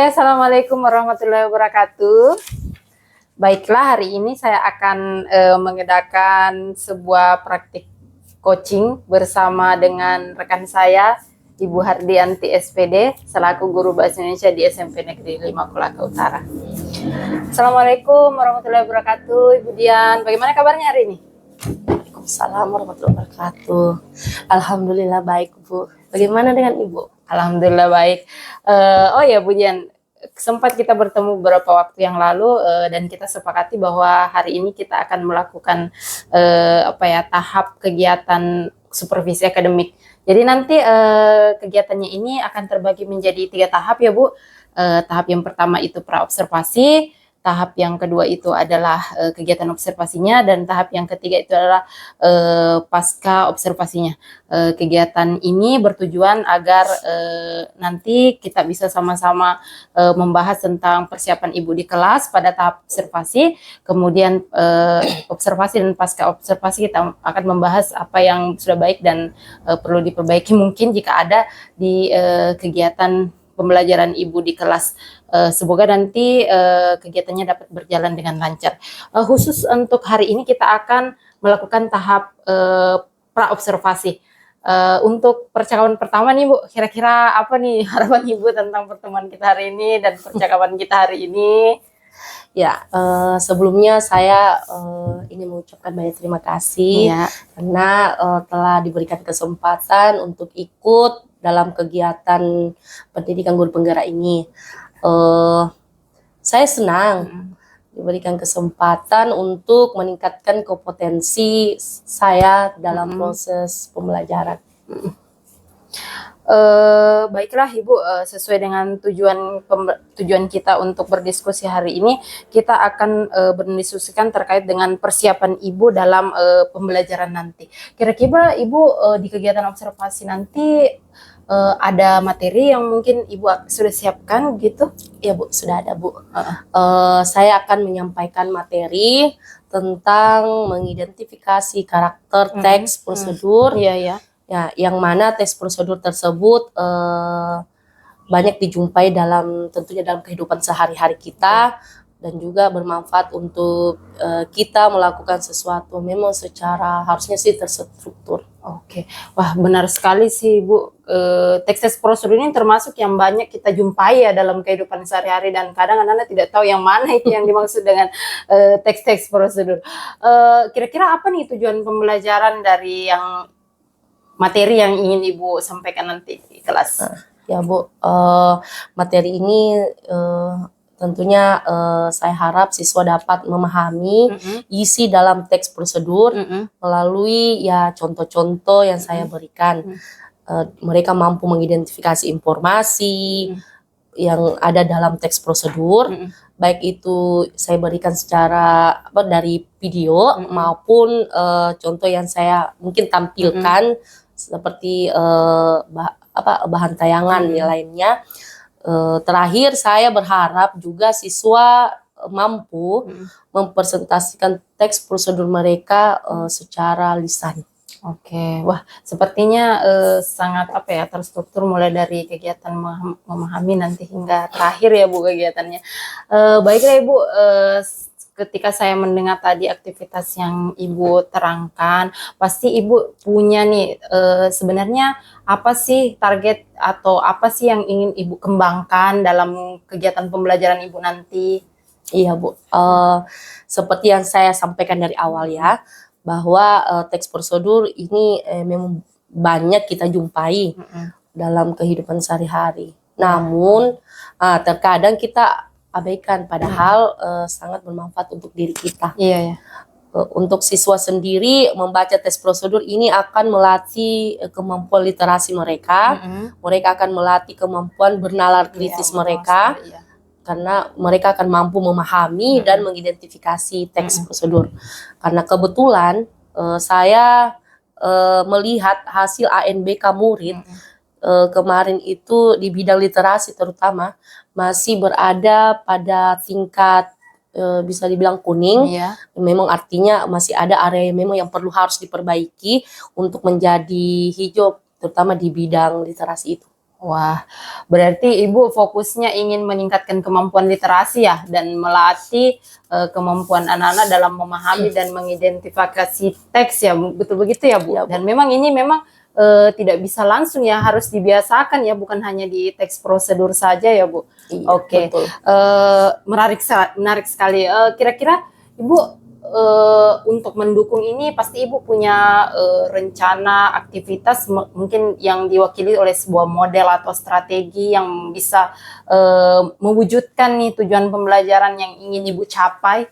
Assalamualaikum warahmatullahi wabarakatuh. Baiklah, hari ini saya akan mengadakan sebuah praktik coaching bersama dengan rekan saya, Ibu Hardianti SPD, selaku guru Bahasa Indonesia di SMP Negeri 5 Kolaka Utara. Assalamualaikum warahmatullahi wabarakatuh, Ibu Dian. Bagaimana kabarnya hari ini? Waalaikumsalam warahmatullahi wabarakatuh. Alhamdulillah baik, Bu. Bagaimana dengan Ibu? Alhamdulillah baik. Oh ya, Bu Dian, sempat kita bertemu beberapa waktu yang lalu dan kita sepakati bahwa hari ini kita akan melakukan tahap kegiatan supervisi akademik. Jadi nanti kegiatannya ini akan terbagi menjadi 3 tahap ya, Bu. Tahap yang pertama itu praobservasi, tahap yang kedua itu adalah kegiatan observasinya, dan tahap yang ketiga itu adalah pasca observasinya. Kegiatan ini bertujuan agar nanti kita bisa sama-sama membahas tentang persiapan Ibu di kelas pada tahap observasi, kemudian observasi dan pasca observasi kita akan membahas apa yang sudah baik dan perlu diperbaiki mungkin jika ada di kegiatan pembelajaran Ibu di kelas. Semoga nanti kegiatannya dapat berjalan dengan lancar. Khusus untuk hari ini kita akan melakukan tahap praobservasi. Untuk percakapan pertama nih, Bu, kira-kira apa nih harapan Ibu tentang pertemuan kita hari ini dan percakapan kita hari ini? Ya, sebelumnya saya ingin mengucapkan banyak terima kasih karena telah diberikan kesempatan untuk ikut dalam kegiatan pendidikan guru penggerak ini. Saya senang diberikan kesempatan untuk meningkatkan kompetensi saya dalam proses pembelajaran. Baiklah Ibu, sesuai dengan tujuan kita untuk berdiskusi hari ini, kita akan berdiskusikan terkait dengan persiapan Ibu dalam pembelajaran nanti. Kira-kira Ibu di kegiatan observasi nanti ada materi yang mungkin Ibu sudah siapkan gitu? Ya Bu, sudah ada Bu. Saya akan menyampaikan materi tentang mengidentifikasi karakter teks prosedur. Ya, yang mana teks prosedur tersebut banyak dijumpai tentunya dalam kehidupan sehari-hari kita, dan juga bermanfaat untuk kita melakukan sesuatu memang secara harusnya sih terstruktur. Oke, wah benar sekali sih Bu. Teks prosedur ini termasuk yang banyak kita jumpai ya dalam kehidupan sehari-hari, dan kadang anak-anak tidak tahu yang mana itu yang dimaksud dengan teks prosedur. Kira-kira apa nih tujuan pembelajaran dari yang materi yang ingin Ibu sampaikan nanti di kelas? Ya Bu, materi ini tentunya saya harap siswa dapat memahami isi dalam teks prosedur melalui ya contoh-contoh yang saya berikan. Mereka mampu mengidentifikasi informasi yang ada dalam teks prosedur, baik itu saya berikan secara dari video maupun contoh yang saya mungkin tampilkan seperti bahan tayangan lainnya. Terakhir saya berharap juga siswa mampu mempresentasikan teks prosedur mereka secara lisan. Oke, wah sepertinya sangat terstruktur mulai dari kegiatan memahami nanti hingga terakhir ya Bu kegiatannya. Baiklah Ibu, ketika saya mendengar tadi aktivitas yang Ibu terangkan, pasti Ibu punya nih sebenarnya apa sih target atau apa sih yang ingin Ibu kembangkan dalam kegiatan pembelajaran Ibu nanti? Iya Bu, seperti yang saya sampaikan dari awal ya, bahwa teks prosedur ini memang banyak kita jumpai dalam kehidupan sehari-hari. Namun terkadang kita abaikan, padahal sangat bermanfaat untuk diri kita. Untuk siswa sendiri membaca teks prosedur ini akan melatih kemampuan literasi mereka. Mereka akan melatih kemampuan bernalar kritis mereka, karena mereka akan mampu memahami dan mengidentifikasi teks prosedur. Karena kebetulan saya melihat hasil ANBK murid kemarin itu di bidang literasi terutama masih berada pada tingkat bisa dibilang kuning. Memang artinya masih ada area yang memang yang harus diperbaiki untuk menjadi hijau, terutama di bidang literasi itu. Wah, berarti Ibu fokusnya ingin meningkatkan kemampuan literasi ya, dan melatih kemampuan anak-anak dalam memahami dan mengidentifikasi teks ya, betul begitu ya Bu? Ya, Bu. Dan memang ini memang tidak bisa langsung ya, harus dibiasakan ya, bukan hanya di teks prosedur saja ya Bu. Iya, Oke, betul. menarik sekali. Kira-kira Ibu untuk mendukung ini pasti Ibu punya rencana aktivitas mungkin yang diwakili oleh sebuah model atau strategi yang bisa mewujudkan nih tujuan pembelajaran yang ingin Ibu capai.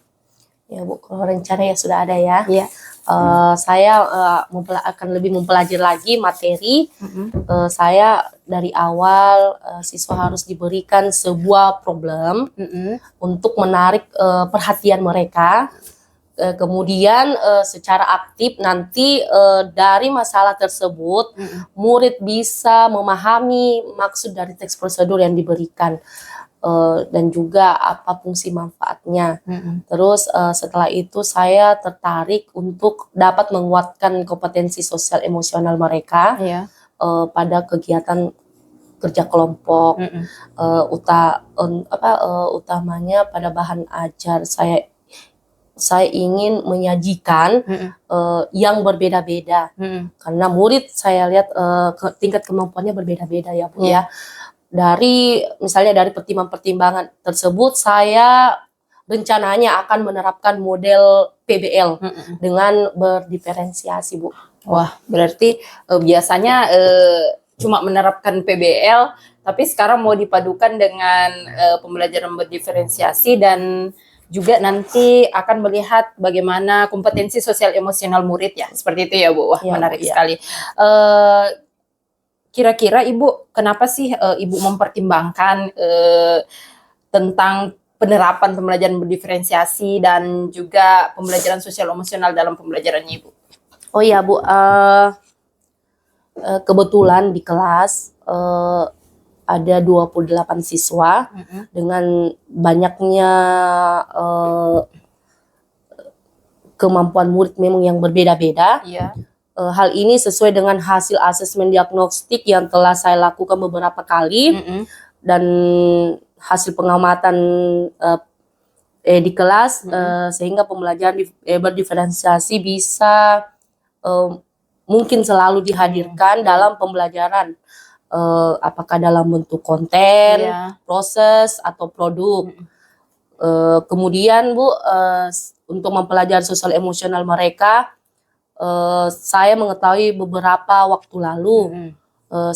Ya Bu, kalau rencana ya sudah ada ya. Iya. Saya akan lebih mempelajari lagi materi. Saya dari awal siswa harus diberikan sebuah problem untuk menarik perhatian mereka. Kemudian secara aktif nanti dari masalah tersebut murid bisa memahami maksud dari teks prosedur yang diberikan dan juga apa fungsi manfaatnya. Terus setelah itu saya tertarik untuk dapat menguatkan kompetensi sosial emosional mereka pada kegiatan kerja kelompok. Utamanya pada bahan ajar saya ingin menyajikan yang berbeda-beda karena murid saya lihat tingkat kemampuannya berbeda-beda ya Bu ya. Misalnya dari pertimbangan-pertimbangan tersebut saya rencananya akan menerapkan model PBL dengan berdiferensiasi Bu. Wah, berarti biasanya cuma menerapkan PBL, tapi sekarang mau dipadukan dengan pembelajaran berdiferensiasi dan juga nanti akan melihat bagaimana kompetensi sosial emosional murid ya, seperti itu ya Bu. Wah, ya, menarik Bu, ya. sekali. Kira-kira Ibu kenapa sih Ibu mempertimbangkan tentang penerapan pembelajaran berdiferensiasi dan juga pembelajaran sosial emosional dalam pembelajarannya Ibu? Oh ya Bu, kebetulan di kelas ada 28 siswa dengan banyaknya kemampuan murid memang yang berbeda-beda. Hal ini sesuai dengan hasil asesmen diagnostik yang telah saya lakukan beberapa kali dan hasil pengamatan di kelas sehingga pembelajaran berdiferensiasi bisa mungkin selalu dihadirkan dalam pembelajaran. Apakah dalam bentuk konten, proses, atau produk. Kemudian Bu, untuk mempelajari sosial emosional mereka, saya mengetahui beberapa waktu lalu,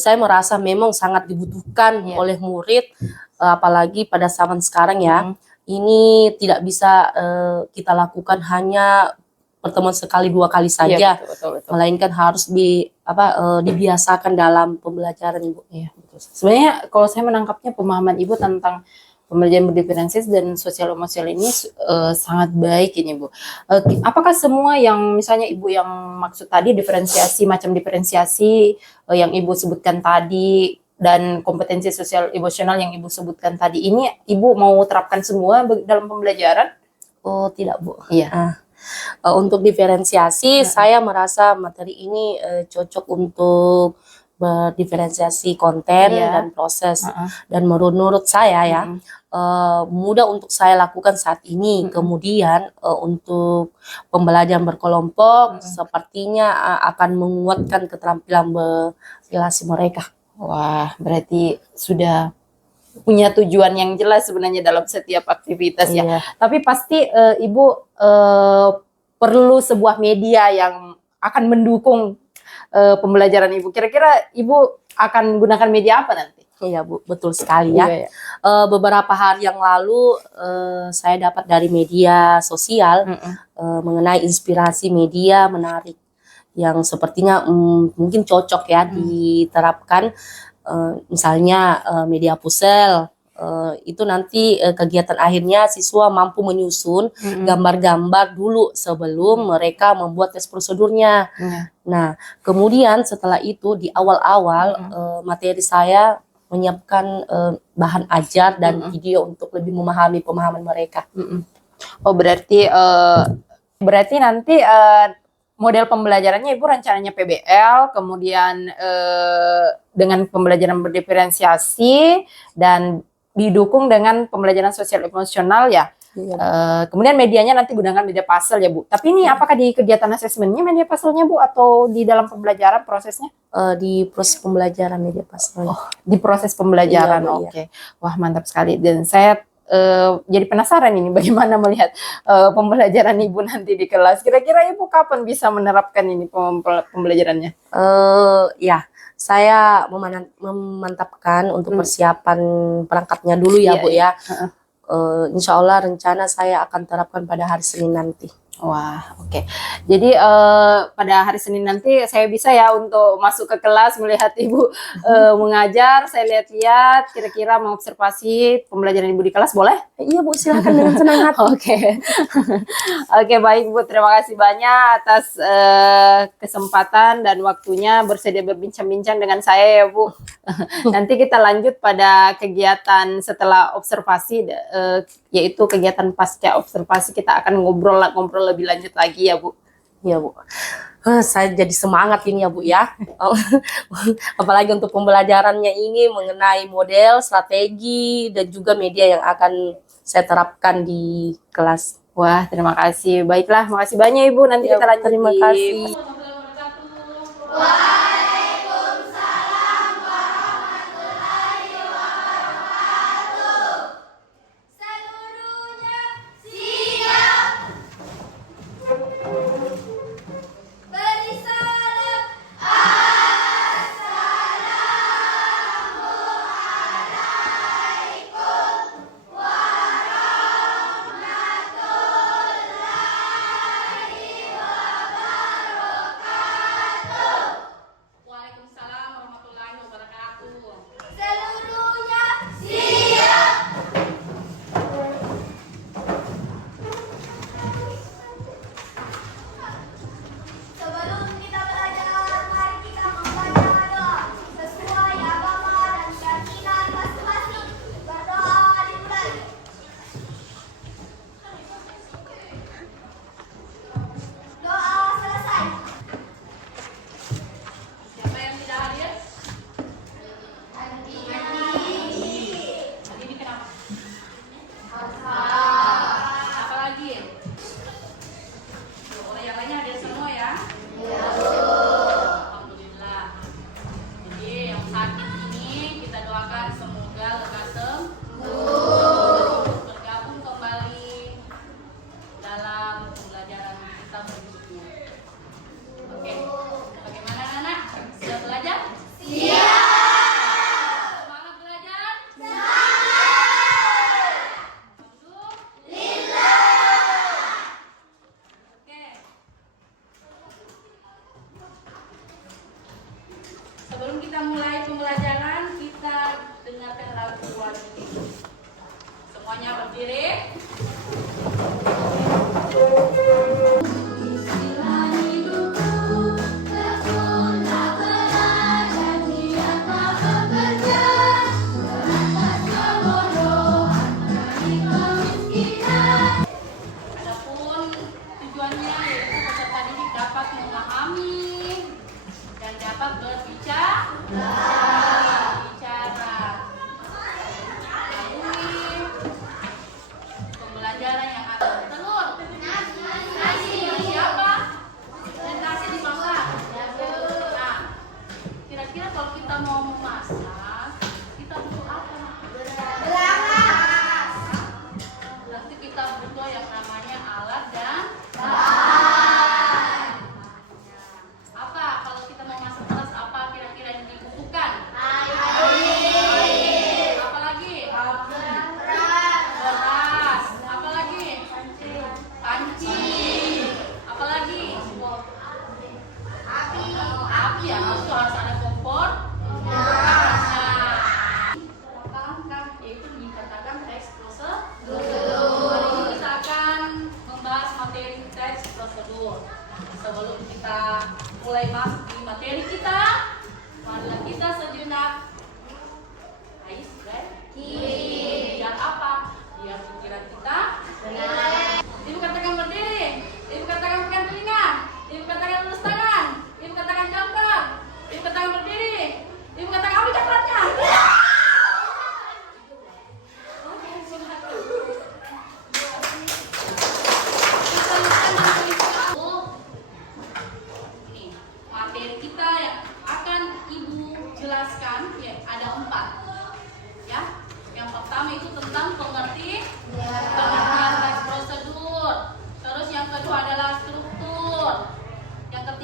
saya merasa memang sangat dibutuhkan oleh murid, apalagi pada zaman sekarang ya. Ini tidak bisa kita lakukan hanya pertemuan sekali 2 kali saja, betul. Melainkan harus dibiasakan dalam pembelajaran Ibu. Sebenarnya kalau saya menangkapnya pemahaman Ibu tentang pembelajaran berdiferensiasi dan sosial emosional ini sangat baik ini Bu. Apakah semua yang misalnya Ibu yang maksud tadi macam diferensiasi yang Ibu sebutkan tadi dan kompetensi sosial emosional yang Ibu sebutkan tadi ini Ibu mau terapkan semua dalam pembelajaran? Oh tidak Bu. Iya. Untuk diferensiasi, saya merasa materi ini cocok untuk berdiferensiasi konten dan proses. Dan menurut saya ya, mudah untuk saya lakukan saat ini. Kemudian untuk pembelajaran berkelompok, sepertinya akan menguatkan keterampilan berrelasi mereka. Wah, berarti sudah punya tujuan yang jelas sebenarnya dalam setiap aktivitas ya. Tapi pasti Ibu perlu sebuah media yang akan mendukung pembelajaran Ibu. Kira-kira Ibu akan gunakan media apa nanti? Iya Bu, betul sekali ya. Beberapa hari yang lalu saya dapat dari media sosial mengenai inspirasi media menarik yang sepertinya mungkin cocok ya diterapkan. Misalnya media puzzle, itu nanti kegiatan akhirnya siswa mampu menyusun gambar-gambar dulu sebelum mereka membuat tes prosedurnya. Nah, kemudian setelah itu di awal-awal materi saya menyiapkan bahan ajar dan video untuk lebih memahami pemahaman mereka. Oh berarti nanti model pembelajarannya Ibu rencananya PBL, kemudian dengan pembelajaran berdiferensiasi dan didukung dengan pembelajaran sosial emosional ya. Iya. Kemudian medianya nanti gunakan media puzzle ya Bu. Tapi ini apakah di kegiatan asesmennya media puzzle-nya Bu atau di dalam pembelajaran prosesnya? Di proses pembelajaran media puzzle. Oh, di proses pembelajaran. Iya, Bu, Oke. Wah, mantap sekali. Dan saya jadi penasaran ini bagaimana melihat pembelajaran Ibu nanti di kelas. Kira-kira Ibu kapan bisa menerapkan ini pembelajarannya? Ya, saya memantapkan untuk persiapan perangkatnya dulu ya, Iya, Bu iya. ya. Insya Allah rencana saya akan terapkan pada hari Senin nanti. Wah, oke. Jadi pada hari Senin nanti saya bisa ya untuk masuk ke kelas melihat Ibu mengajar, saya lihat-lihat, kira-kira mengobservasi pembelajaran Ibu di kelas, boleh? Iya Bu, silakan dengan senang hati. Oke. Oke, baik Bu, terima kasih banyak atas kesempatan dan waktunya bersedia berbincang-bincang dengan saya ya Bu. Nanti kita lanjut pada kegiatan setelah observasi, yaitu kegiatan pasca observasi. Kita akan ngobrol lebih lanjut lagi ya Bu. Iya Bu. Saya jadi semangat ini ya Bu ya. Apalagi untuk pembelajarannya ini mengenai model, strategi, dan juga media yang akan saya terapkan di kelas. Wah, terima kasih. Baiklah, makasih banyak Ibu. Nanti Ya, kita lanjut. terima kasih. Waalaikumsalam warahmatullahi wabarakatuh. Sebelum kita belajar, mari kita membaca doa sesuai agama dan keyakinan masing-masing. Berdoa dimulai. Doa selesai. Siapa yang tidak hadir? Ini kenapa? Apa lagi? Oh, yang lainnya hadir semua ya? Alhamdulillah. Jadi yang sakit ini kita doakan semoga lekas sembuh. Bergabung kembali dalam pembelajaran kita berikutnya. Oke, bagaimana anak-anak? Siap belajar? Semangat belajar? Oke. Sebelum kita mulai pembelajaran, kita dengarkan lagu wajib. Semuanya berdiri. Adapun tujuannya yaitu peserta didik dapat memahami dan dapat berbicara. Melalui pembelajaran yang ada. Telur. Nasi apa? Dan nasi dimasak. Nah, kira-kira kalau kita mau memasak, kita butuh apa? Berarti kita butuh yang namanya alat dan bahan. Apa kalau kita mau masak beras, apa kira-kira yang dibutuhkan? Apa lagi? Beras. Apa lagi? Panci. Apa lagi? Api ya, itu harus ada kompor. Nah, langkah yaitu dikatakan teks prosedur. Hari ini kita akan membahas materi teks prosedur. Sebelum kita mulai masuk di materi kita, marilah kita sejenak ice breaking. Biar apa? Biar pikiran kita benar. Ibu katakan berdiri. Ibu katakan bukan telinga. Ibu katakan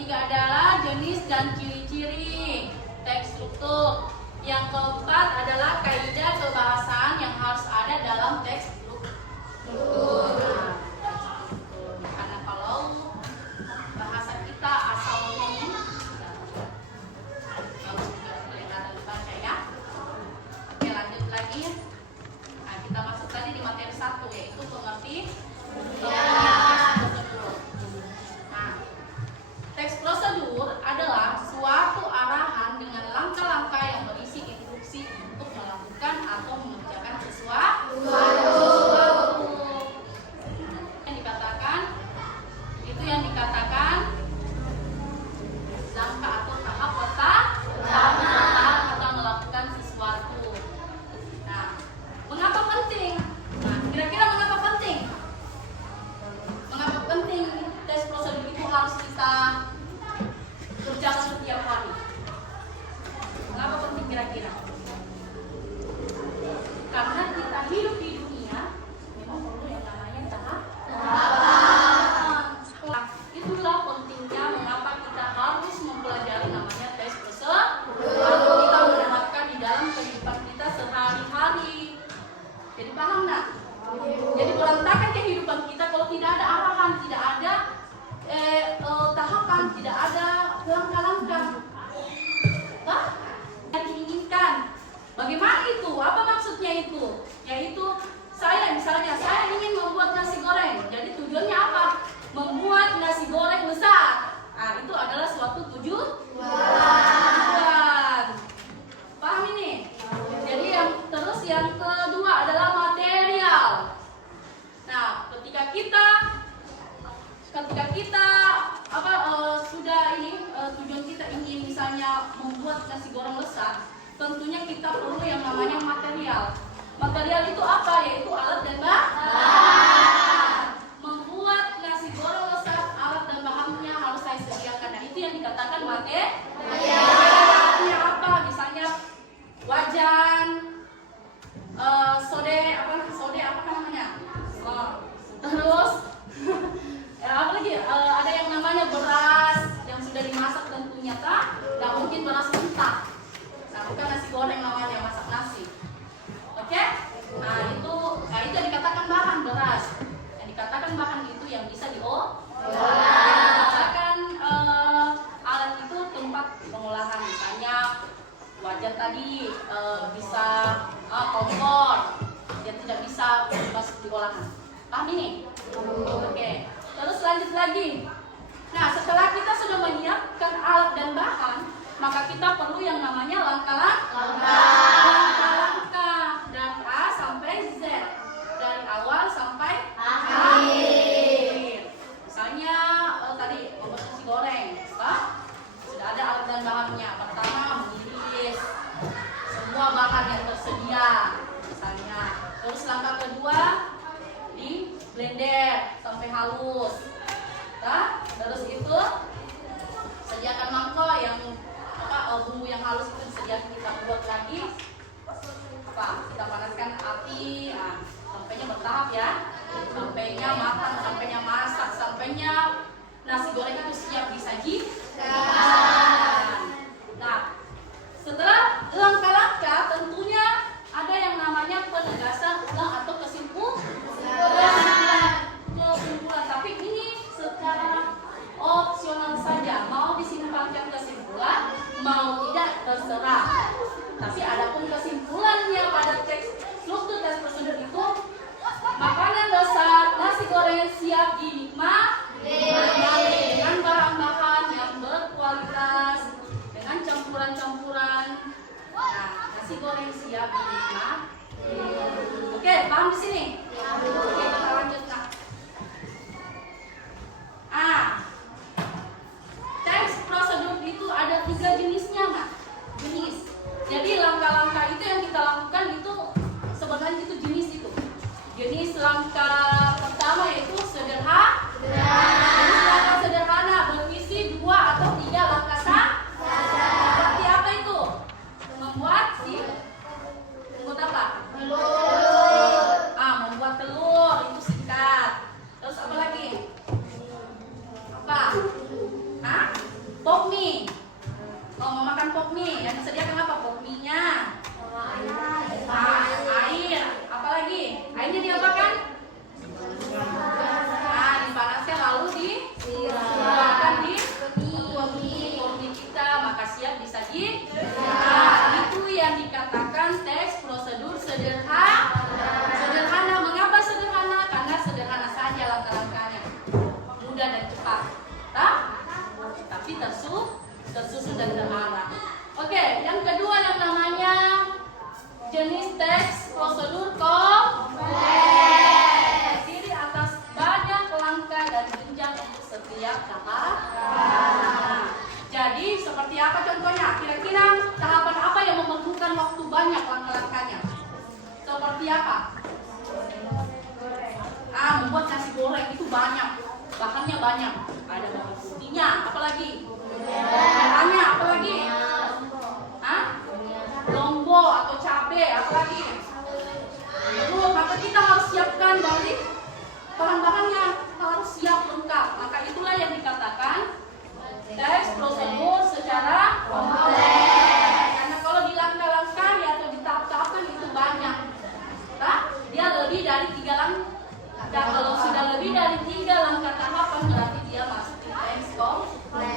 ketiga adalah jenis dan ciri-ciri teks struktur. Yang keempat adalah kaidah kebahasaan yang harus ada dalam teks struktur. Karena kalau bahasa kita asalnya ini kalau sudah kelihatan dibaca ya. Oke, lanjut lagi. Nah, kita masuk tadi di materi 1 yaitu pengerti teks prosedur adalah suatu arahan dengan langkah-langkah yang berisi instruksi untuk melakukan atau mengerjakan sesuatu. Yang dikatakan langkah atau tahap atau melakukan sesuatu. Nah, mengapa penting? Nah, kira-kira mengapa penting? Mengapa penting tes prosedur itu harus kita kerjakan setiap hari? Mengapa penting kira-kira? Karena kita hidup di dunia memang perlu yang namanya tahap. Itulah pentingnya mengapa kita harus mempelajari namanya tes prosedur agar kita menerapkan di dalam kehidupan kita sehari-hari. Jadi paham nak? Jadi berantakan kehidupan kita kalau tidak ada arahan, tidak ada tahapan, tidak ada langkah-langkah. Yang diinginkan. Bagaimana itu? Apa maksudnya itu? Yaitu saya ingin membuat nasi goreng. Jadi tujuannya apa? Membuat nasi goreng besar. Nah, itu adalah suatu tujuan. Paham ini? Jadi yang kedua adalah material. Nah, ketika kita sudah tujuan kita ingin misalnya membuat nasi goreng besar, tentunya kita perlu yang namanya material. Material itu apa? Yaitu alat dan bahan. Membuat nasi goreng lesat, alat dan bahannya harus saya sediakan. Nah, itu yang dikatakan materialnya apa? Misalnya wajan, sode apa namanya? Terus apa lagi? Ada yang namanya beras yang sudah dimasak tentunya tak? Nggak mungkin beras mentah. Nah, bukan nasi goreng namanya, masak nasi. Oke? Nah, itu dikatakan bahan beras. Dikatakan bahan itu yang bisa dikatakan alat itu tempat pengolahan, misalnya wajan tadi bisa kompor, dia tidak bisa masuk di olahan. Paham ini? Oke. Terus lanjut lagi. Nah, setelah kita sudah menyiapkan alat dan bahan, maka kita perlu yang namanya langkah-langkah dari A sampai Z, dari awal sampai akhir. Misalnya tadi membuat nasi goreng, sudah ada alat dan bahannya. Pertama, mengiris semua bahan yang tersedia, misalnya. Terus langkah kedua, di blender sampai halus. Terus itu sediakan mangkok yang bumbu yang halus itu disediakan, kita buat lagi cepat, tapi tersusun dan terarah. Oke, yang kedua yang namanya jenis teks prosedur kompleks. Terdiri atas banyak langkah dan jenjang untuk setiap tahap. Jadi seperti apa contohnya? Kira-kira tahapan apa yang memerlukan waktu banyak langkah-langkahnya? Seperti apa? Membuat nasi goreng itu banyak, bahannya banyak. Ada bawang putihnya, apalagi? Merahnya, apalagi? Lombok atau cabai, apalagi? Terus maka kita harus siapkan dari bahan-bahannya, harus siap lengkap. Maka itulah yang dikatakan teks prosedur secara kompleks. Karena kalau di langkah-langkah atau di tahap-tahapan itu banyak. Dia lebih dari 3 langkah. Dan kalau sudah lebih dari 3 langkah tahapan berarti dia masuk di teks kompleks.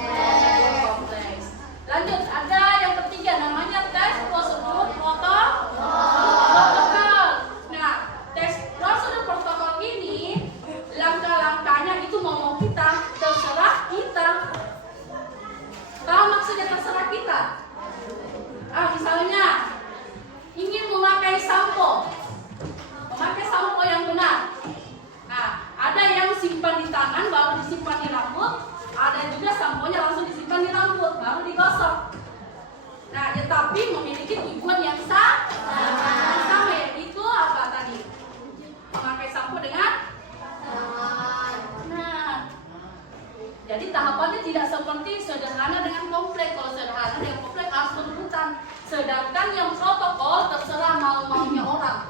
Lanjut, ada yang ketiga namanya teks prosedur protokol. Nah, teks prosedur protokol ini langkah-langkahnya itu mau kita, terserah kita. Tahu maksudnya terserah kita? Misalnya ingin memakai sampo yang benar. Ada yang simpan di tangan baru disimpan di rambut, ada juga samponya langsung disimpan di rambut baru digosok. Nah, tetapi memiliki tujuan yang sama, yaitu apa tadi? Memakai sampo dengan jadi tahapannya tidak seperti sederhana dengan kompleks. Kalau sederhana dengan kompleks harus berurutan. Sedangkan yang protokol terserah mau-maunya orang.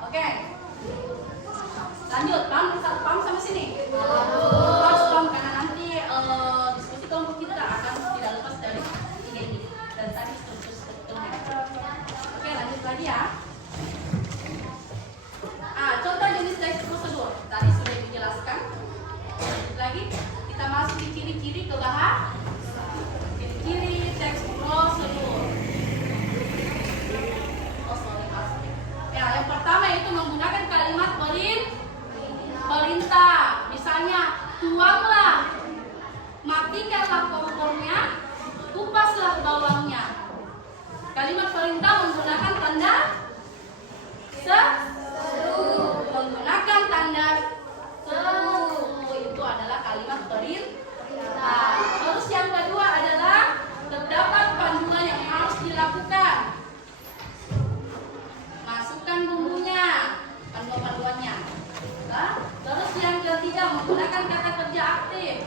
Oke. Lanjut, paham sampai sini? Harus paham karena nanti diskusi kelompok kita akan tidak lepas dari ini dan tadi strukturnya. Oke, lanjut lagi ya. Contoh jenis teks prosedur tadi sudah dijelaskan. Lagi kita masuk di ciri-ciri ciri-ciri teks prosedur. Yang pertama itu menggunakan kalimat perintah. Misalnya, tuanglah, matikanlah kompornya, kupaslah bawangnya. Kalimat perintah menggunakan tanda menggunakan tanda itu adalah kalimat perintah. Terus yang kedua adalah terdapat panduan yang harus dilakukan. Masukkan bumbunya, panduannya. Terus yang ketiga menggunakan kata kerja aktif.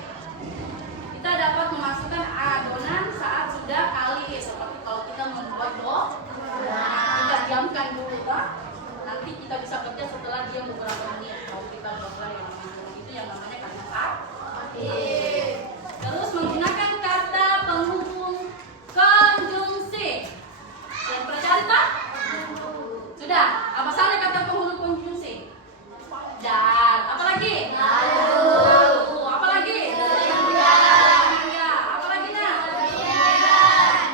Kita dapat memasukkan adonan saat sudah kali, seperti kalau kita membuat kita diamkan dulu, nanti kita bisa kerja setelah dia beberapa menit. Kalau kita buat itu yang namanya kalimat aktif. Terus menggunakan kata penghubung konjungsi. Yang pernah cari Pak? Sudah. Apa saja kata penghubung konjungsi? Dan apa lagi? Lalu. Apa lagi? Apa lagi nak?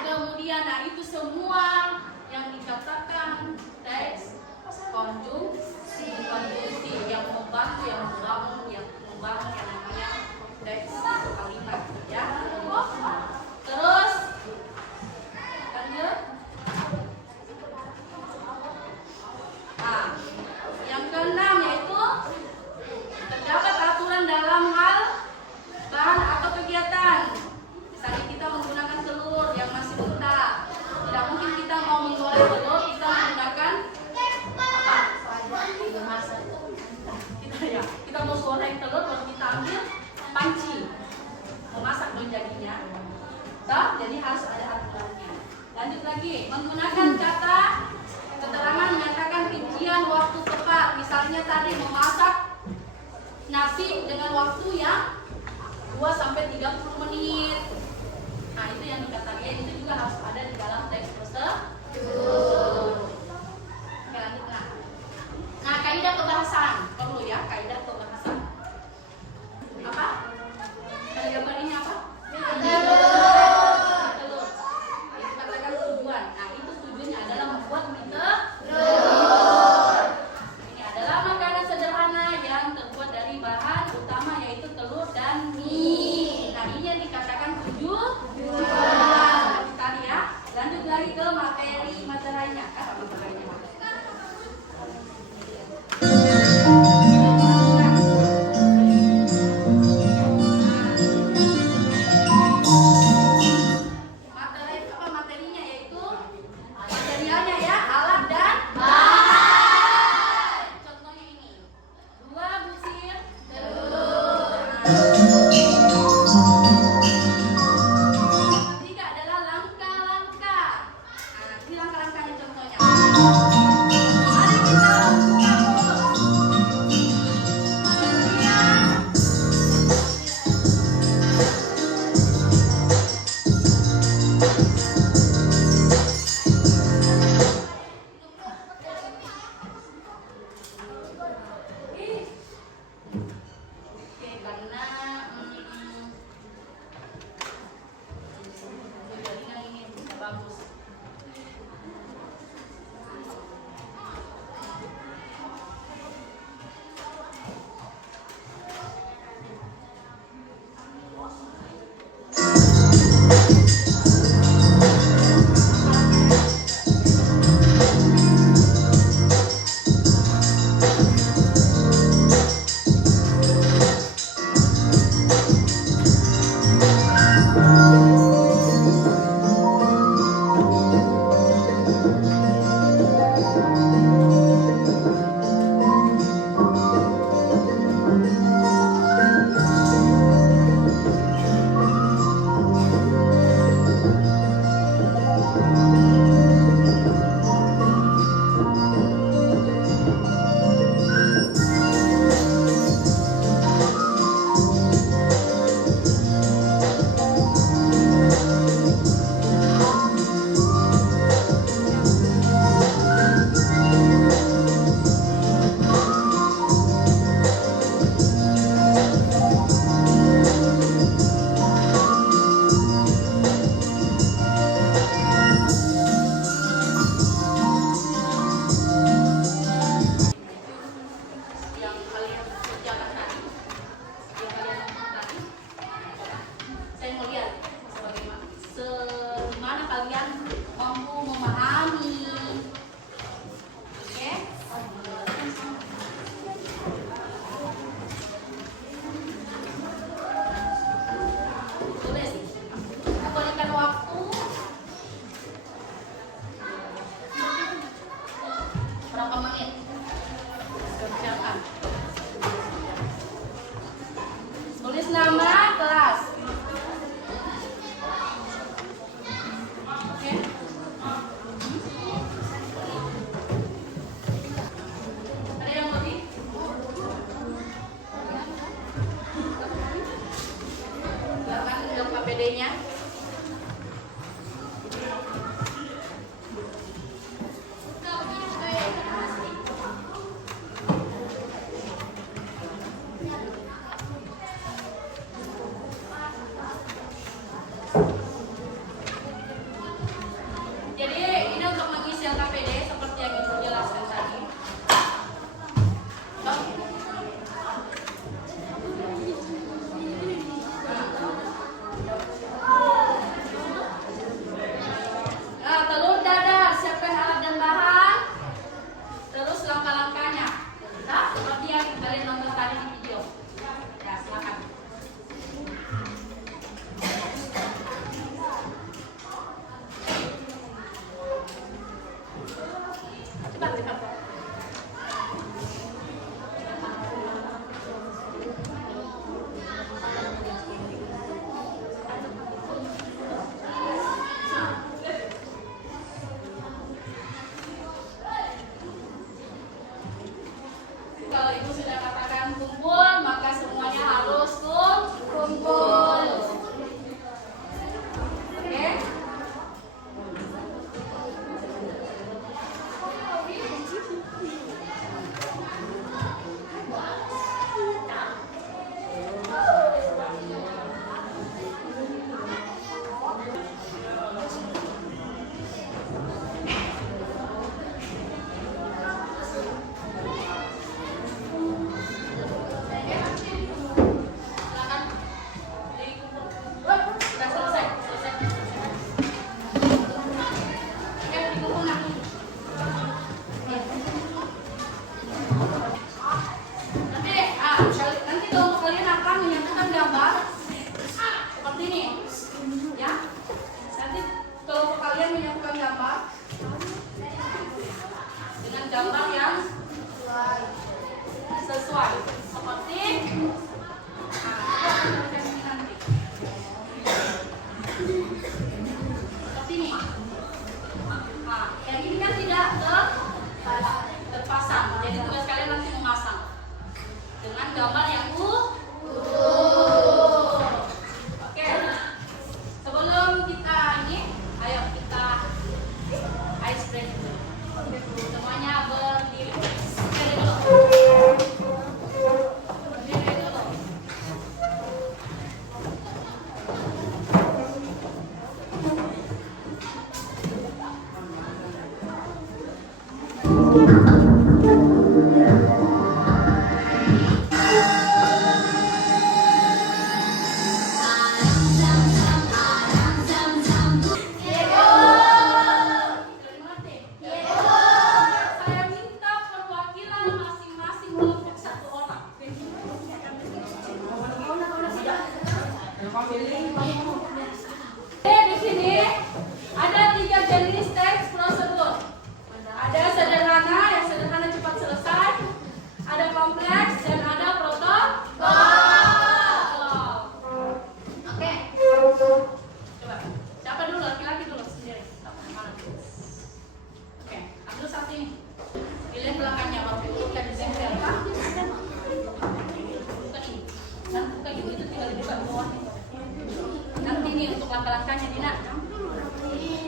Kemudian, nah itu semua yang dikatakan teks konjungsi yang membantu, yang membangun yang namanya teks kalimat, ya. Terus lanjut. Yang keenam yaitu terdapat aturan dalam hal bahan atau kegiatan. Misalnya kita menggunakan telur yang masih mentah, tidak mungkin kita mau menggoreng telur, kita menggunakan kita mau goreng telur baru kita ambil panci memasak dagingnya. Jadi harus ada aturannya. Lanjut lagi, menggunakan kata keterangan menyatakan rincian waktu tepat. Misalnya tadi memasak nasi dengan waktu yang 2-30 menit. Nah, itu yang dikatakan, itu juga harus ada di dalam teks prosedur. Oke, lanjut. Nah, kaidah kebahasaan perlu ya, kaidah kebahasaan. Apa? Kaidah ini apa? Telur. Itu katakan tujuan. Nah, itu tujuannya adalah membuat telur. Ini adalah makanan sederhana yang terbuat dari bahan Ketiga adalah langkah-langkah. Nah, ini langkah-langkahnya contohnya. Mari kita buka mulut. Kemudian oke, karena jaringan ini bisa bagus. Yang kalian kerjakan tadi, yang kalian lakukan tadi, saya mau lihat semana kalian mampu memahami. Oke? Tulis. Aku berikan waktu berapa menit? Kerjakan. Tulis nama kelas. Oke? Ada yang lebih? Silakan yang KPD-nya. Jadi ini untuk mengisi LKPD seperti yang Ibu jelaskan tadi. Di sini ada 3 jenis teks prosedur. Ada sederhana, yang sederhana cepat selesai. Ada kompleks dan ada protokol. Oke. Coba. Siapa dulu? Laki-laki dulu sendiri. Mana? Oke, ambil satu ini. Pilih belakangnya waktu itu kan disempel kan? Bukan ini. Nah, bukan ini itu tinggal dibuka bawahnya. Nanti ini untuk langkah-langkahnya Dina.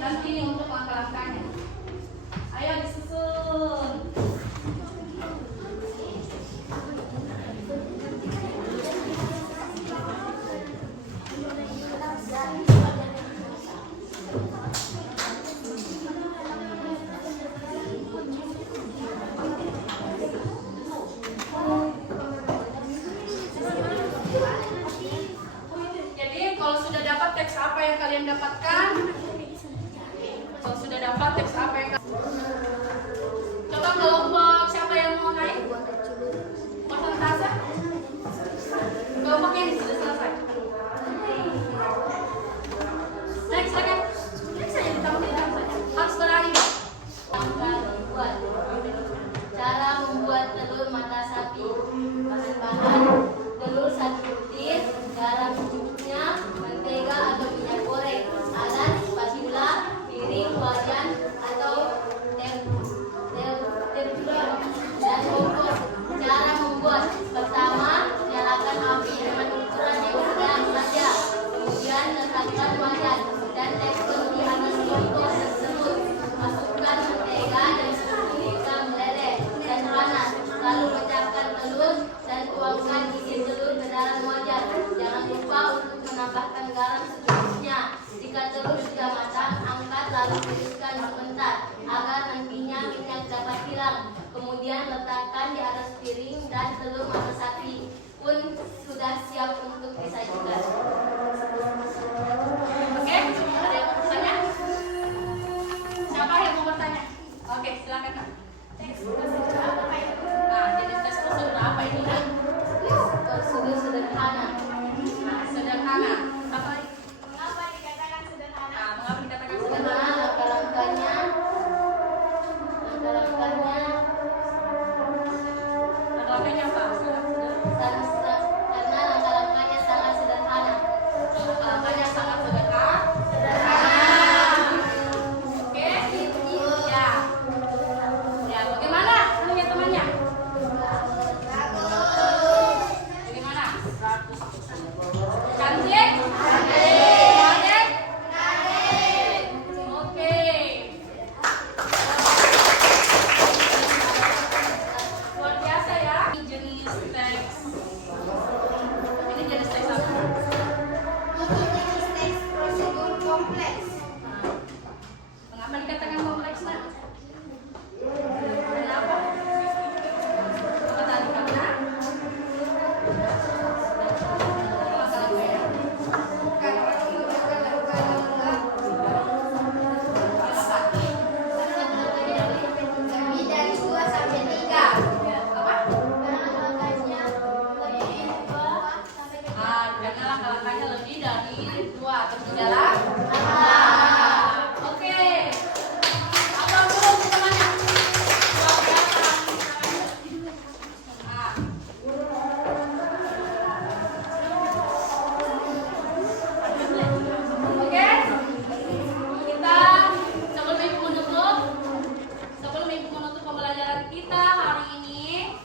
Nanti ini untuk langkah-langkahnya. Ayo disusun. Jadi kalau sudah dapat teks apa yang kalian dapatkan? Kalau sudah dapat teks apa yang coba kelompok siapa yang mau naik? Persentase? Kelompoknya ini sudah selesai. Next, silakan. Next saja ditambah saja. Harus berani. Cara membuat telur mata sapi. Bahan-bahan: telur 1 butir, garam secukupnya, mentega atau minyak goreng, alat spatula, piring, wajan atau tempura dan bungkus. Cara membuat: pertama, nyalakan api dengan ukuran yang sedang saja. Kemudian letakkan wajan dan tekstur di atas bungkus tersebut. Masukkan mentega dan susu hingga meleleh dan panas. Lalu pecahkan telur dan tuangkan isi telur ke dalam wajan. Jangan lupa untuk menambahkan garam secukupnya. Jika telur sudah matang, angkat lalu tiriskan sebentar agar nantinya minyak dapat hilang. Kemudian letakkan di atas piring dan telur mata sapi pun sudah siap untuk disajikan. Oke, ada yang mau bertanya? Siapa yang mau bertanya? Oke, silakan Kak. Nah, jadi tes prosedur apa ini? Prosedur sederhana. Nah, sederhana. Apa? Mengapa dikatakan sederhana? Nah, mengapa dikatakan Karena sederhana? langkah-langkahnya Langkahnya apa? karena langkah-langkahnya sangat sederhana. Langkahnya sangat sederhana. Oke? Ya. Ya, bagaimana temannya? Bagaimana? Cantik? Cantik? Oke. Luar biasa ya. Ini jenis teks. Ini jenis teks apa? Jenis teks prosedur kompleks. Mengapa dikatakan kompleks, Nak? Kenapa? Apa tadi karena? Lebih dari 2 sampai 3. Apa? Langkahnya lebih 2 sampai 3. Karena langkah-langkahnya lebih dari 2 atau 3 lah. Oke. Apa dulu temannya? Luar biasa. Nah. Oke. Kita sebelum ibu menutup pembelajaran kita hari ini,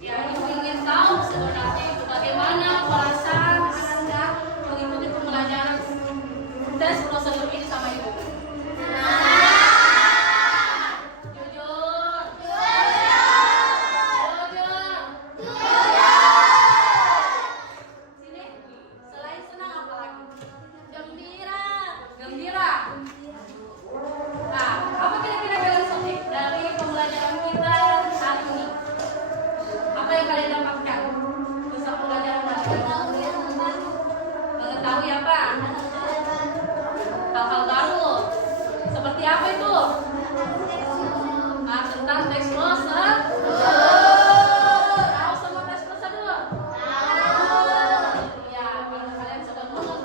ya ibu ingin tahu sebenarnya itu bagaimana perasaan Anda mengikuti pembelajaran tes prosedur ini sama ibu. Jujur. Sini. Selain senang apa lagi? Gembira. Nah, apa kira-kira kalian sotik dari pembelajaran kita hari ini? Apa yang kalian dapatkan bersama pembelajaran hari ini? Mengetahui apa? Hal-hal baru. Seperti apa itu? Nah, tentang teks prosedur. Tahu semua teks prosedur? Ya, kalau kalian sudah lulus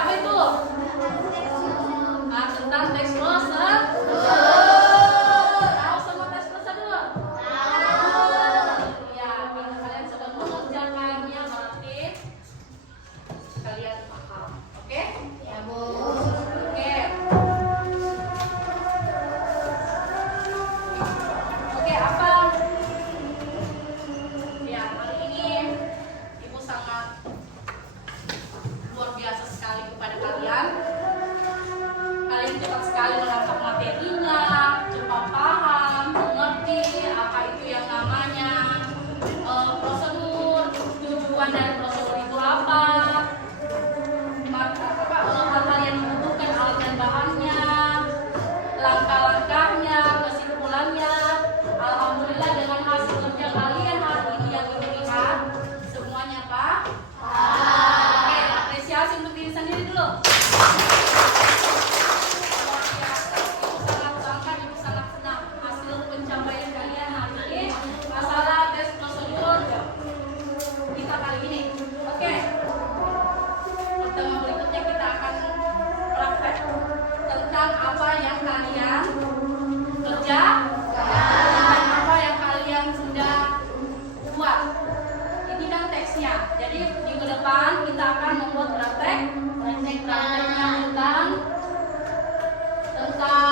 apa itu? Nah, tentang teks prosedur. Tahu semua teks prosedur? Ya, kalau kalian sudah mengerjakannya berarti kalian paham. Oke? Ya, Bu. Oke. Oke, apa? Ya, hari ini Ibu sangat luar biasa sekali kepada kalian. Kalian cepat sekali menangkap materinya, cepat paham, mengerti apa itu yang namanya prosedur, tujuan dari prosedur itu apa, hal-hal yang dibutuhkan alat dan bahannya, langkah-langkahnya, kesimpulannya. Alhamdulillah dengan hasil kerja kalian hari ini yang Ibu lihat semuanya Pak. Oke, apresiasi untuk diri sendiri dulu. Luar biasa, Ibu sangat bangga, Ibu sangat senang hasil pencapaian kalian hari ini masalah tes prosedur kita kali ini. Oke, pertemuan berikutnya kita akan praktek tentang apa yang kalian kerja dan apa yang kalian sudah buat. Ini kan teksnya. Jadi minggu depan kita akan membuat prakteknya tentang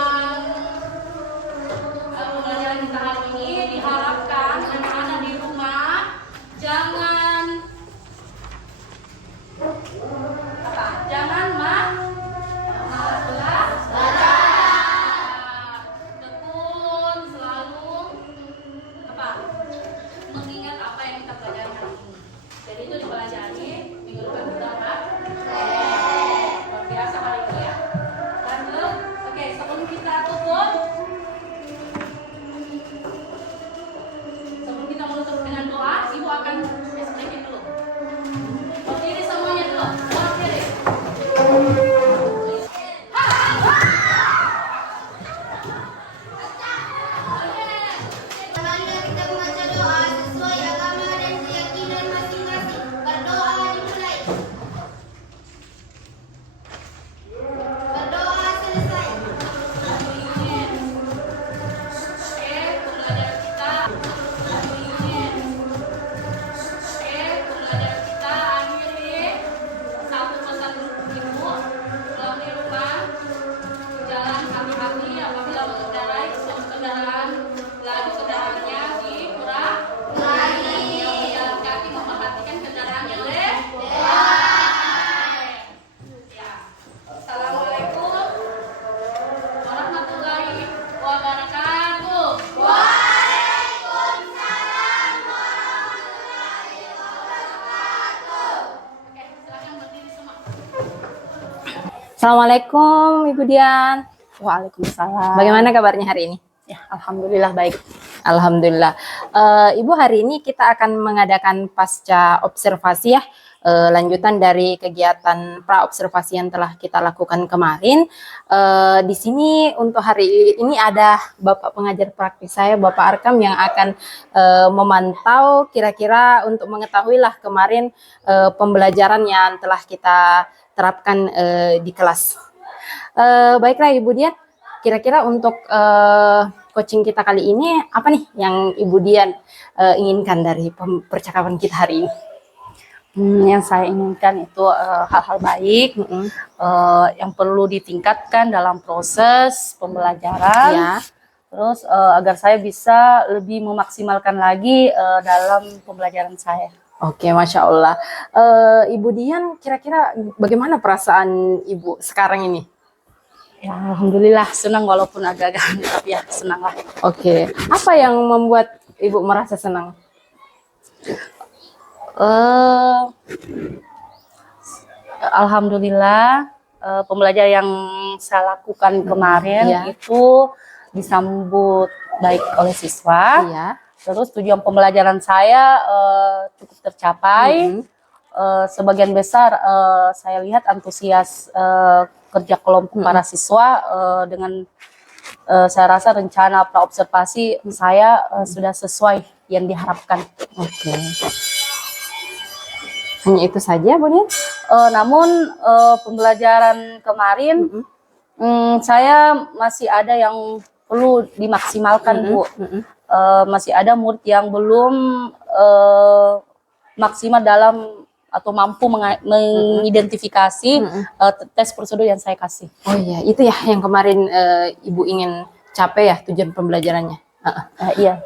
pembelajaran kita hari ini. Diharapkan anak-anak di rumah jangan malas belajar. Tekun selalu mengingat apa yang kita pelajari hari ini. Jadi itu dipelajari minggu depan kita luar biasa hari ini ya. Lanjut. Oke, sebelum kita tutup, sebelum kita menutup dengan doa, Ibu akan explain dulu. Berdiri semuanya dulu. Berdiri. Tanda kita membaca doa sesuai agama dan keyakinan masing-masing. Berdoa dimulai. Berdoa selesai. Oke, pembelajaran kita. Akhiri satu pesan Ibu. Pulang di rumah, jalan hati-hati apabila mengendarai sesuatu kendaraan. Laju kendaraannya dikurangi. Yang berjalan kaki memperhatikan kendaraan yang lewat. Ya. Assalamualaikum warahmatullahi wabarakatuh. Oke, silakan berdiri semua. Assalamualaikum Ibu Dian. Waalaikumsalam. Bagaimana kabarnya hari ini? Ya, alhamdulillah baik. Alhamdulillah. Ibu, hari ini kita akan mengadakan pasca observasi ya, lanjutan dari kegiatan pra observasi yang telah kita lakukan kemarin. Di sini untuk hari ini ada Bapak pengajar praktik saya, Bapak Arkam, yang akan memantau kira-kira untuk mengetahui lah kemarin pembelajaran yang telah kita terapkan di kelas. Baiklah Ibu Dian, kira-kira untuk coaching kita kali ini apa nih yang Ibu Dian inginkan dari percakapan kita hari ini? Yang saya inginkan itu hal-hal baik yang perlu ditingkatkan dalam proses pembelajaran. Ya. Terus agar saya bisa lebih memaksimalkan lagi dalam pembelajaran saya. Oke, Masya Allah. Ibu Dian, kira-kira bagaimana perasaan Ibu sekarang ini? Ya, alhamdulillah senang walaupun agak-agak tapi ya senang lah. Oke, apa yang membuat Ibu merasa senang? Alhamdulillah pembelajaran yang saya lakukan kemarin Ya. itu disambut baik oleh siswa. Iya. Terus tujuan pembelajaran saya cukup tercapai. Sebagian besar saya lihat antusias kerja kelompok para siswa dengan saya rasa rencana praobservasi saya sudah sesuai yang diharapkan. Oke. Hanya itu saja, Bu Dian? Namun pembelajaran kemarin saya masih ada yang perlu dimaksimalkan, Bu. Masih ada murid yang belum maksimal dalam atau mampu mengidentifikasi tes prosedur yang saya kasih. Oh iya, itu ya yang kemarin Ibu ingin capai ya, tujuan pembelajarannya. Iya.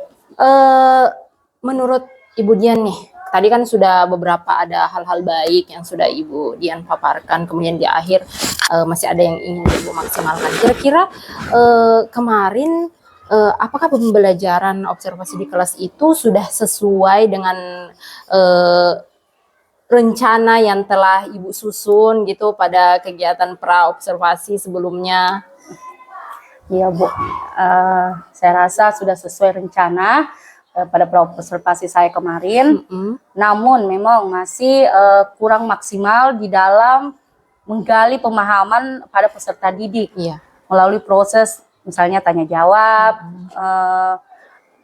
Menurut Ibu Dian nih, tadi kan sudah beberapa ada hal-hal baik yang sudah Ibu Dian paparkan, kemudian di akhir masih ada yang ingin Ibu maksimalkan. Kira-kira kemarin apakah pembelajaran observasi di kelas itu sudah sesuai dengan rencana yang telah Ibu susun gitu pada kegiatan pra-observasi sebelumnya? Iya, Bu. Saya rasa sudah sesuai rencana pada pra-observasi saya kemarin. Namun memang masih kurang maksimal di dalam menggali pemahaman pada peserta didik. Iya. Melalui proses misalnya tanya jawab,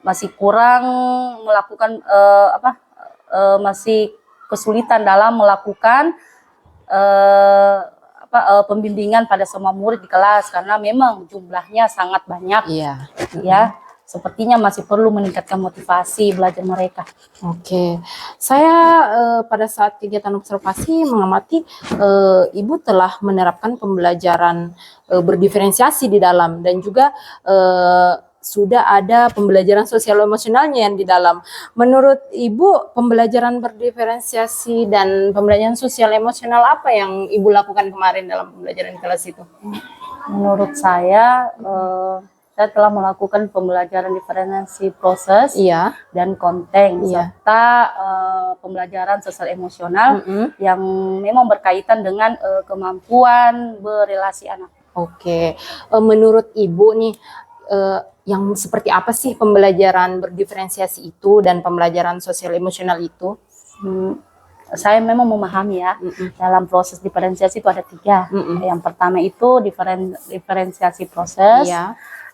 masih kurang melakukan masih kesulitan dalam melakukan pembimbingan pada semua murid di kelas karena memang jumlahnya sangat banyak. Iya. Ya, sepertinya masih perlu meningkatkan motivasi belajar mereka. Oke, saya pada saat kegiatan observasi mengamati Ibu telah menerapkan pembelajaran berdiferensiasi di dalam dan juga sudah ada pembelajaran sosial emosionalnya yang di dalam. Menurut Ibu, pembelajaran berdiferensiasi dan pembelajaran sosial emosional apa yang Ibu lakukan kemarin dalam pembelajaran di kelas itu? Menurut saya telah melakukan pembelajaran diferensiasi proses dan konten serta pembelajaran sosial emosional yang memang berkaitan dengan kemampuan berelasi anak. Oke, menurut Ibu nih yang seperti apa sih pembelajaran berdiferensiasi itu dan pembelajaran sosial emosional itu? Saya memang memahami ya, dalam proses diferensiasi itu ada 3. Yang pertama itu diferensiasi proses,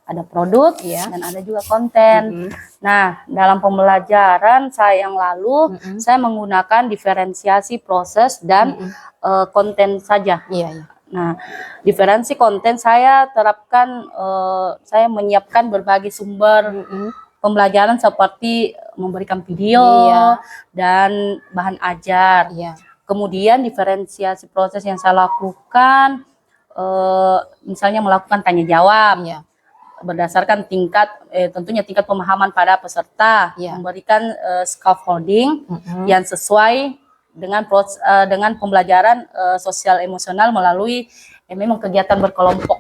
ada produk, dan ada juga konten. Nah, dalam pembelajaran saya yang lalu, saya menggunakan diferensiasi proses dan konten saja. Nah, diferensi konten saya terapkan, saya menyiapkan berbagai sumber pembelajaran seperti memberikan video dan bahan ajar. Kemudian diferensiasi proses yang saya lakukan, misalnya melakukan tanya jawab berdasarkan tingkat, tentunya tingkat pemahaman pada peserta, memberikan scaffolding yang sesuai dengan pembelajaran sosial emosional melalui memang kegiatan berkelompok.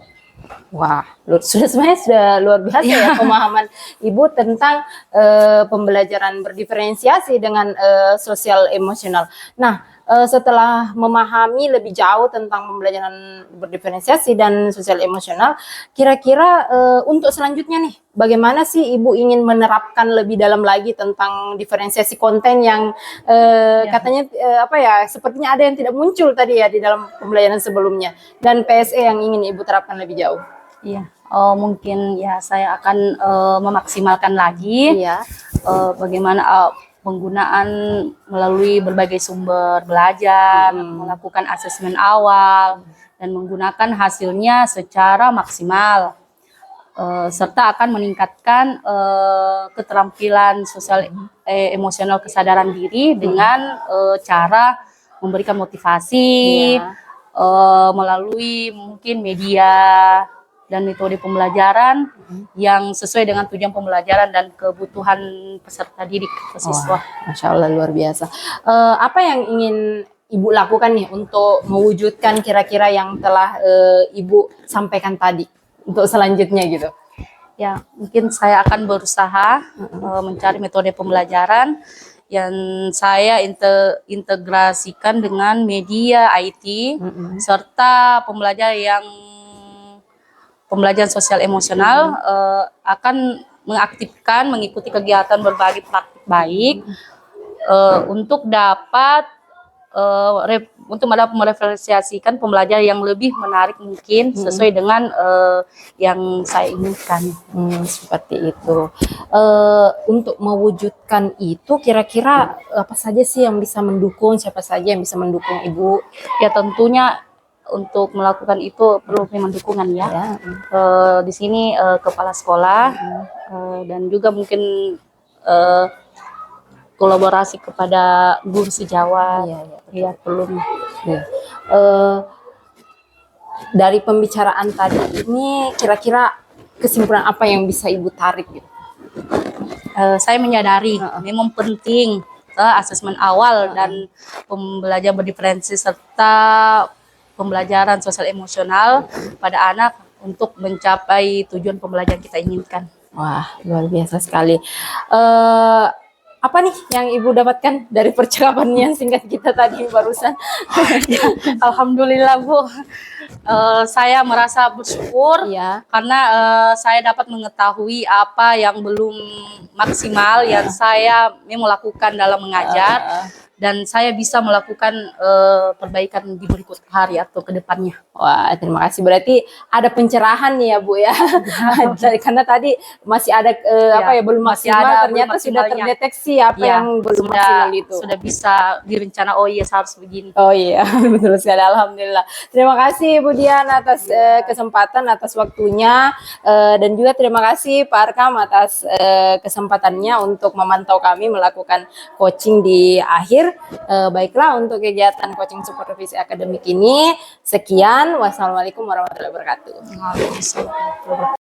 Wah, sebenarnya sudah luar biasa ya pemahaman Ibu tentang pembelajaran berdiferensiasi dengan sosial emosional. Nah, setelah memahami lebih jauh tentang pembelajaran berdiferensiasi dan sosial emosional, kira-kira untuk selanjutnya nih, bagaimana sih Ibu ingin menerapkan lebih dalam lagi tentang diferensiasi konten yang katanya sepertinya ada yang tidak muncul tadi ya di dalam pembelajaran sebelumnya, dan PSE yang ingin Ibu terapkan lebih jauh? Mungkin ya saya akan memaksimalkan lagi bagaimana penggunaan melalui berbagai sumber belajar, melakukan asesmen awal, dan menggunakan hasilnya secara maksimal, serta akan meningkatkan keterampilan sosial emosional kesadaran diri dengan cara memberikan motivasi melalui mungkin media dan metode pembelajaran yang sesuai dengan tujuan pembelajaran dan kebutuhan peserta didik atau siswa. Masya Allah, luar biasa. Apa yang ingin Ibu lakukan nih untuk mewujudkan kira-kira yang telah Ibu sampaikan tadi untuk selanjutnya gitu? Ya, mungkin saya akan berusaha mencari metode pembelajaran yang saya integrasikan dengan media IT serta pembelajaran sosial emosional, akan mengaktifkan mengikuti kegiatan berbagi praktik baik untuk dapat untuk merefleksikan pembelajaran yang lebih menarik mungkin sesuai dengan yang saya inginkan. Seperti itu. Untuk mewujudkan itu, kira-kira apa saja sih yang bisa mendukung? Siapa saja yang bisa mendukung Ibu? Ya tentunya untuk melakukan itu perlu memang dukungan ya. Ya. Di sini kepala sekolah dan juga mungkin kolaborasi kepada guru sejawat. Ya perlu. Ya. Dari pembicaraan tadi ini, kira-kira kesimpulan apa yang bisa Ibu tarik gitu? Saya menyadari memang penting asesmen awal dan pembelajaran berdiferensi serta pembelajaran sosial emosional pada anak untuk mencapai tujuan pembelajaran kita inginkan. Wah, luar biasa sekali. Apa nih yang Ibu dapatkan dari percakapan yang singkat kita tadi barusan? Alhamdulillah Bu, saya merasa bersyukur Ya. karena saya dapat mengetahui apa yang belum maksimal yang saya memang lakukan dalam mengajar dan saya bisa melakukan perbaikan di berikut hari atau ke depannya. Wah, terima kasih. Berarti ada pencerahan nih ya Bu ya. Karena tadi masih ada belum masih maksimal, ada ternyata belum sudah maksimalnya. terdeteksi apa Ya, yang belum maksimal itu. sudah bisa direncana, oh iya harus begini. Oh iya, betul sekali. Alhamdulillah. Terima kasih Bu Dian atas kesempatan, atas waktunya, dan juga terima kasih Pak Arkam atas kesempatannya untuk memantau kami melakukan coaching di akhir. Baiklah, untuk kegiatan coaching supervisi akademik ini sekian. Wassalamualaikum warahmatullahi wabarakatuh. Waalaikumsalam.